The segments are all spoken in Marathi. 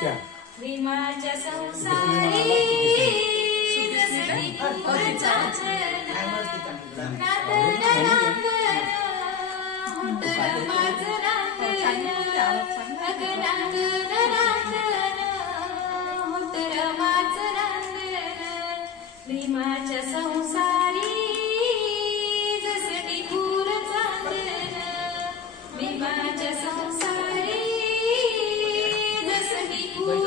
भीमाच्या संसारी जसडी पूर चांदन नांदन नांदन होतर माझ नांदन अग नांदन नांदन होतर माझ नांदन भीमाच्या संसारी जसडी पूर चांदन भीमाच्या संसारी जसडी पूर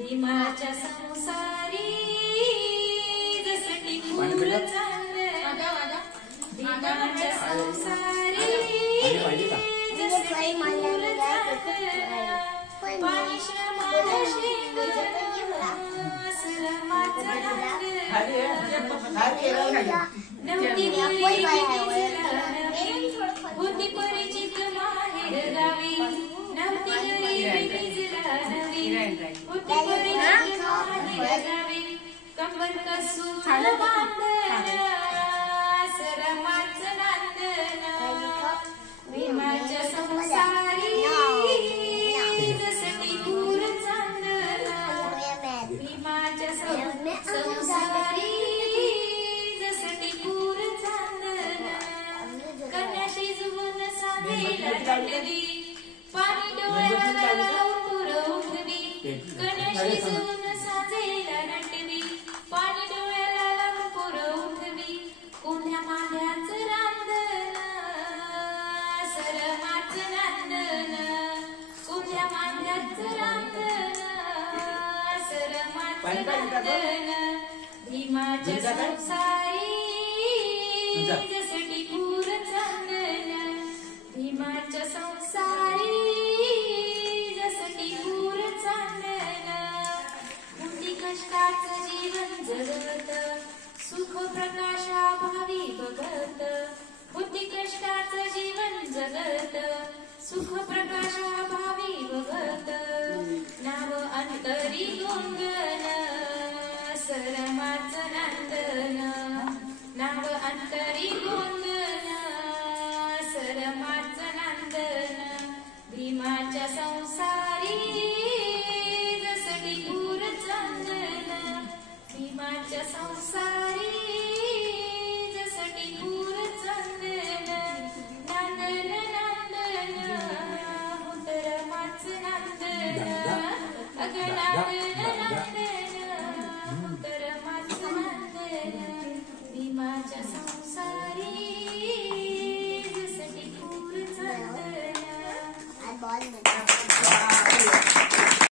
भीमाच्या संसारी जसडी पूर चांदन भीमाच्या संसारी जसडी पूर चांदन पाणी श्रमाला शेंगण आश्रमाचं नव्हती होती परिचित माहेर गावी नव्हती कंबर कसून बांधन सरमाच नांदन भीमाच्या संसारी जसडी पूर चांदन भीमाच्या संसारी जसडी पूर चांदन कन्या शिजवून सांगेला नटली पाणी डोळ्याला लावून पुर उठली कन्या शिजवून सांगेला नटली पाणी डोळ्याला लावून पुर उठली कोण्या मांड्याच रांधन सरमाच नांदन कोण्या मांड्याच रांधन सरमाच नांदन भीमाच्या संसारी जसडी पूर चांदन भीमाच्या संसारी जसडी पूर चांदन मुक्ती कष्टाचं जीवन जगत सुख प्रकाशाभावी बघत बुद्धी कष्टाचं जीवन जगत सुख प्रकाशाभावी बघत नाव अंतरी गुंगन सरमाच नांदन नाव अंतरी गुंगन सरमाच नांदन भीमाच्या संसारी जसडी पूर चांदन भीमाच्या